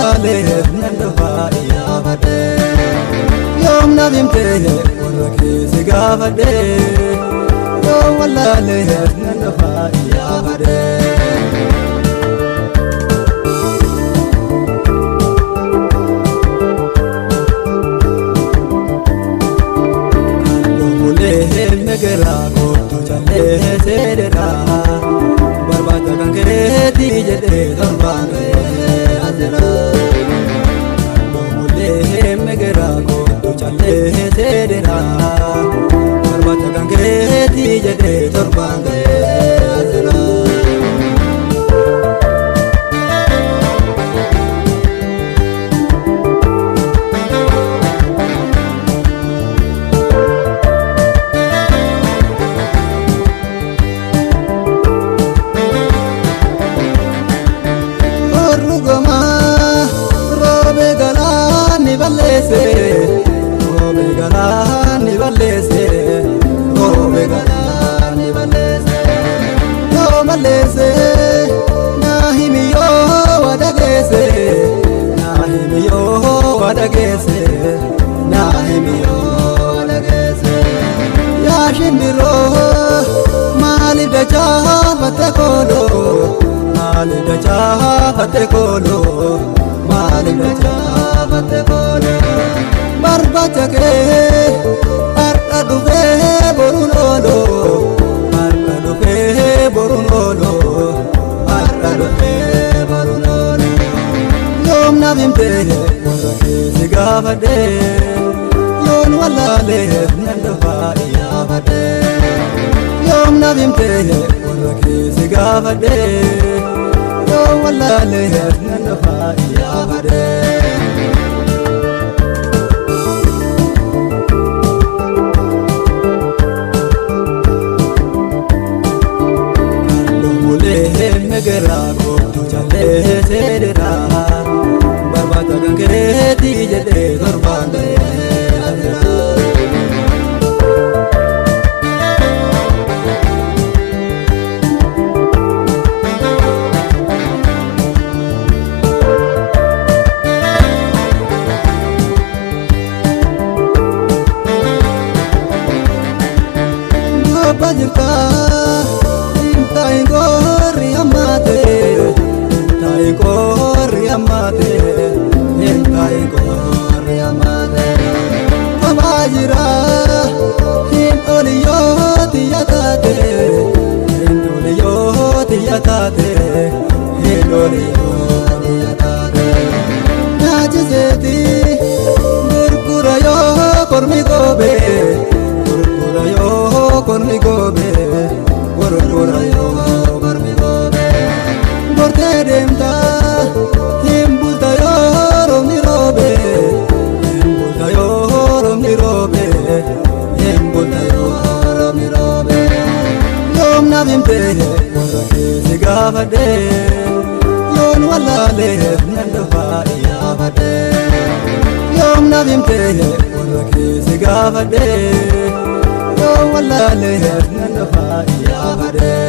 ولا ليه نندفع يا بدي يوم نبيمته وركيز قابدي يوم ولا ليه نندفع يا بدي Negara kotu chale sedera barbata kangere tijede darbane azra mule negara kotu chale sedera barbata kangere tijede darbane azra Barbachake, Arkadufe, Borunolo, Arkadufe, Borunolo, Arkadufe, Borunolo. Yom Navimte, Sigavade, Yon Walale, Nandafa, Yavade. Yom Navimte, Sigavade, Yon Walale, Nandafa, Yavade. Negara kotu chale sedera barbata kangere tijede darbane azra bajta intai gori amate Amajira hin oliyoti yatate hin oliyoti yatate hin oliyoti yatate najeti gurgurayo kormigobe gurgurayo kormigobe gurgurayo kormigobe gorte demta Sigavade, Yon Walale, Nandafa, Yavade. Yom Navimte, Sigavade, Yon Walale, Nandafa, Yavade.